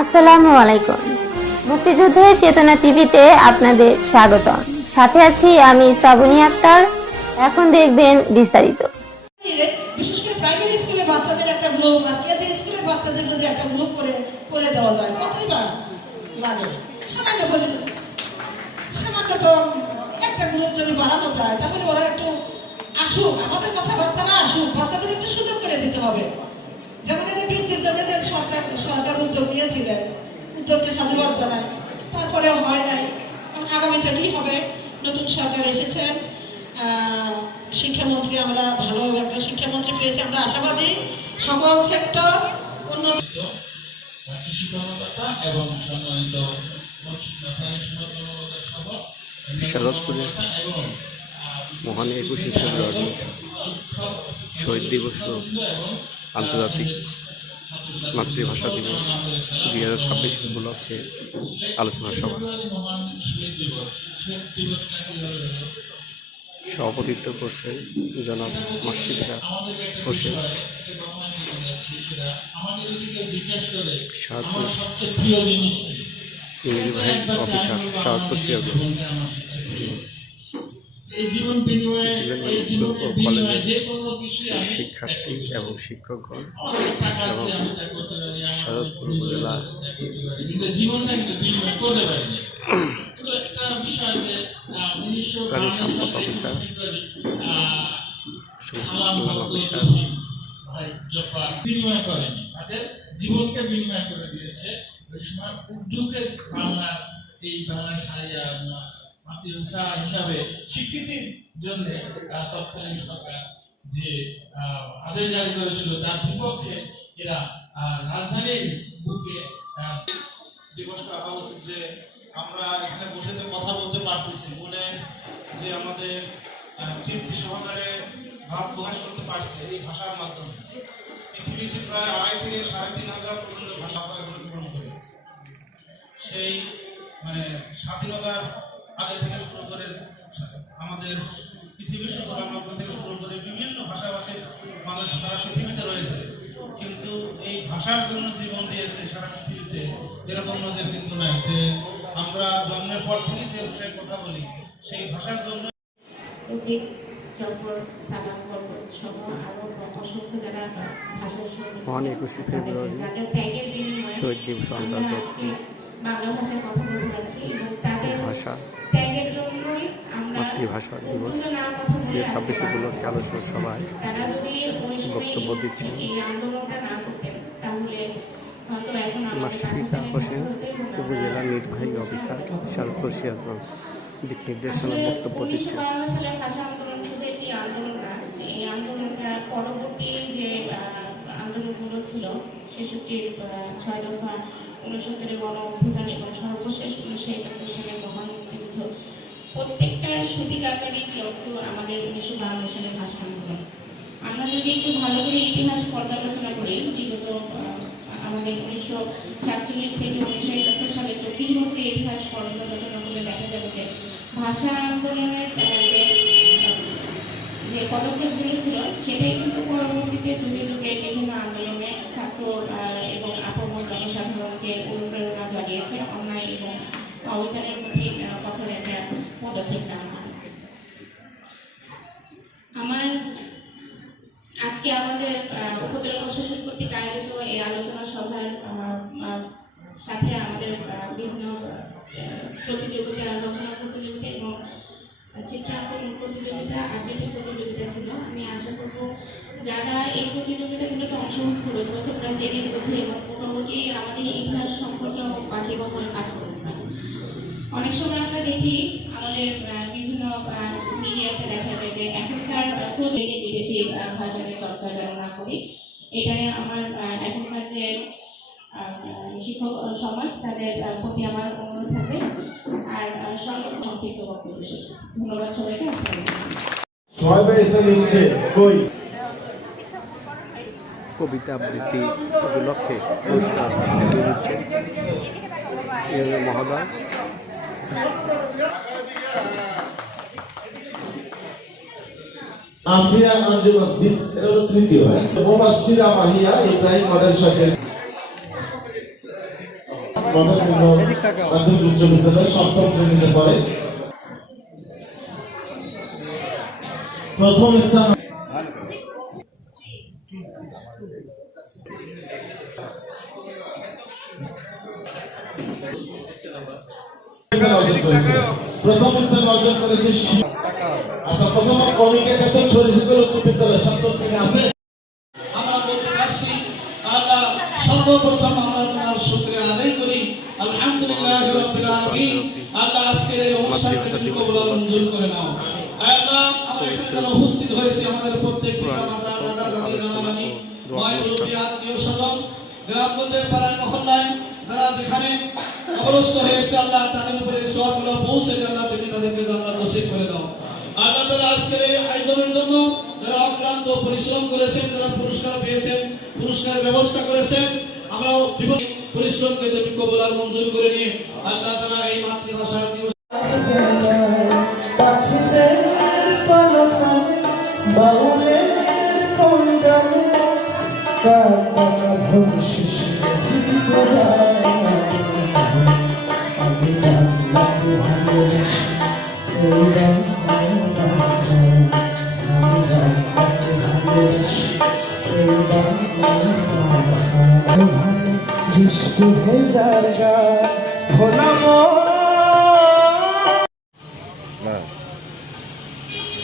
আসসালামু আলাইকুম। মুক্তিযুদ্ধের চেতনা টিভিতে আপনাদের স্বাগতম। সাথে আছি আমি শ্রাবণী আক্তার। এখন দেখবেন বিস্তারিত। বিশেষ করে প্রাইমারি স্কুলের বাচ্চাদের একটা গ্রুপ আর কেজি স্কুলের বাচ্চাদের যদি একটা গ্রুপ করে দেওয়া যায় কতই বা লাগে। সামান্য তো একটা গ্রুপ যদি বানানো যায় তাহলে ওরা একটু আসুক, আমাদের কথা বাচ্চারা আসুক, বাচ্চাদের একটু সুযোগ করে দিতে হবে। যেমন এদের বৃত্তির জন্য যে সরকার উদ্যোগ নিয়েছিলেন, উদ্যোগকে সাধুবাদ জানায়, তারপরে হয় নাই। আগামীতে কি হবে, নতুন সরকার এসেছেন, শিক্ষামন্ত্রী, আমরা ভালো একটা শিক্ষামন্ত্রী পেয়েছি, আমরা আশাবাদী সকল সেক্টর উন্নত এবং সম্মানিত মহান 21শে ফেব্রুয়ারি শহীদ দিবস ও আন্তর্জাতিক মাতৃভাষা দিবস 2026 উপলক্ষে আলোচনা সভা সভাপতিত্ব করছেন জনাব মাসিদা হোসেন, নির্বাহী অফিসার, সাউথপুর সিআরগঞ্জ। স্কুল ও কলেজের শিক্ষার্থী এবং শিক্ষকগণ এবং সাউথপুর উপজেলা প্রাণী সম্পদ অফিসার, অফিসার বিনিময় করেনি, তাদের জীবনকে বিনিময় করে দিয়েছে। ওই সময় উর্দুকে বাংলার এই বাংলা মাতৃভাষা হিসাবে স্বীকৃতির জন্য তৎকালীন সরকার যে আদেশ জারি করেছিল তার বিপক্ষে এরা রাজধানীর বুকে দিবসটা হওয়া উচিত যে আমরা এখানে বসে যে কথা বলতে পারতেছি, মনে যে আমাদের তৃপ্তি সহকারে ভাব প্রকাশ করতে পারছে এই ভাষার মাধ্যমে। পৃথিবীতে প্রায় 2.5 থেকে 3.5 পর্যন্ত ভাষা গ্রহণ করে, সেই স্বাধীনতার আগে থেকে শুরু করে আমাদের পৃথিবীর সূচনালগ্ন থেকে শুরু করে বিভিন্ন ভাষাভাষীর মানুষ সারা পৃথিবীতে রয়েছে, কিন্তু এই ভাষার জন্য জীবন দিয়েছে সারা পৃথিবীতে এরকম নজির কিন্তু নাই যে আমরা জন্মের পর থেকে যে ভাষায় কথা বলি সেই ভাষার জন্য। মহান 21শে ফেব্রুয়ারি শহীদ দিবস আন্তর্জাতিক ভাষা মাতৃভাষা দিবস 2026 উপলক্ষে আলোচনা সভায় বক্তব্য দিচ্ছেন মাসফিদা হোসেন, উপজেলা নির্বাহী অফিসার, সাউথপুর সিরাজগঞ্জ। দিক নির্দেশনা বক্তব্য দিচ্ছেন। এই আন্দোলনটা পরবর্তী যে আন্দোলনগুলো ছিল 66 6 দফা 69 গণ অভ্যুত্থান এবং সর্বশেষ 1971 সালের মহান মুক্তিযুদ্ধ, প্রত্যেকটার সূতিকাগারই কিন্তু আমাদের 1952 সালের ভাষা আন্দোলন। আমরা যদি একটু ভালো করে ইতিহাস পর্যালোচনা করি, বিগত আমাদের 1947 থেকে 1971 সালে 24 বছরের ইতিহাস পর্যালোচনা করলে দেখা যাবে যে ভাষা আন্দোলনের যে পদক্ষেপগুলো ছিল সেটাই কিন্তু পরবর্তীতে যুগে যুগে বিভিন্ন আন্দোলনে ছাত্র এবং আপমর জনসাধারণকে অনুপ্রেরণা জাগিয়েছে অন্যায় এবং অবিচারের প্রতি কঠোর একটা পদক্ষেপ নেওয়া হয়। আজকে আমাদের উপজেলা প্রশাসন কর্তৃক আয়োজিত এই আলোচনা সভার সাথে আমাদের বিভিন্ন প্রতিযোগিতা, রচনা প্রতিযোগিতা এবং চিত্রাঙ্কন প্রতিযোগিতা, আবৃত্তি প্রতিযোগিতা ছিল। আমি আশা করব যারা এই প্রতিযোগিতাগুলোতে অংশগ্রহণ করেছে তোমরা জেনে বুঝে এবং মোটামুটি আমাদের ইতিহাস সম্পর্কে বাকিবহল কাজ করতে পারে। অনেক সময় আমরা দেখি আমাদের বিভিন্ন মিডিয়াতে দেখা যায় যে এখনকার প্রযুক্তি বিদেশি ভাষার চর্চা যেন না করি, এটাই আমার এখনকার যে শিক্ষক সমাজ তাদের প্রতি আমার অনুরোধ থাকবে। আর সম্পৃক্ত বক্তব্য শেষ করছি। ধন্যবাদ সবাইকে। কবিতা আবৃত্তি উপলক্ষে পুরস্কার দিচ্ছেন মহোদয়। আফিয়া আঞ্জুমান দ্বীপ, এটা হলো তৃতীয়। মোহাম্মদ সিরা মাহিয়া ইব্রাহিম মডেল সরকারি মাধ্যমিক উচ্চ বিদ্যালয় সপ্তম শ্রেণীতে পড়ে। প্রথম স্থান অর্জন করেছে। আচ্ছা, প্রথম কমিকে কত ছড়িয়ে উচ্চ বিদ্যালয় সপ্তম শ্রেণী আছে। আমরা বলতে পারছি আল্লাহ সর্বপ্রথম আমরা তোমার শুকরিয়া আদায় করি। আলহামদুলিল্লাহ রাব্বিল আলামিন। আল্লাহ আজকের এই অনুষ্ঠানকে তুমি কবুল আর মঞ্জুর করে নাও। আল্লাহ আমরা এখানে যারা উপস্থিত হয়েছে আমাদের প্রত্যেক পিতা মাতা দাদা দাদি নানা নানি ভাই মুরব্বি আত্মীয় স্বজন গ্রামগঞ্জের পাড়ায় মহল্লায় যারা যেখানে অবস্থ হয়েছে আল্লাহ তাদের উপরে সওয়াবগুলো পৌঁছে দিয়ে আল্লাহ তুমি তাদেরকে জান্নাত নসিব করে দাও। আল্লাহ তাআলা আজকের এই আয়োজনের জন্য যারা অক্লান্ত পরিশ্রম করেছেন, যারা পুরস্কার পেয়েছেন, পুরস্কারের ব্যবস্থা করেছেন, আমরাও বিভিন্ন পরিশ্রমকে তুমি কবুল আর মঞ্জুর করে নিয়ে আল্লাহ তাআলা এই মাতৃভাষার দিবস ভোলা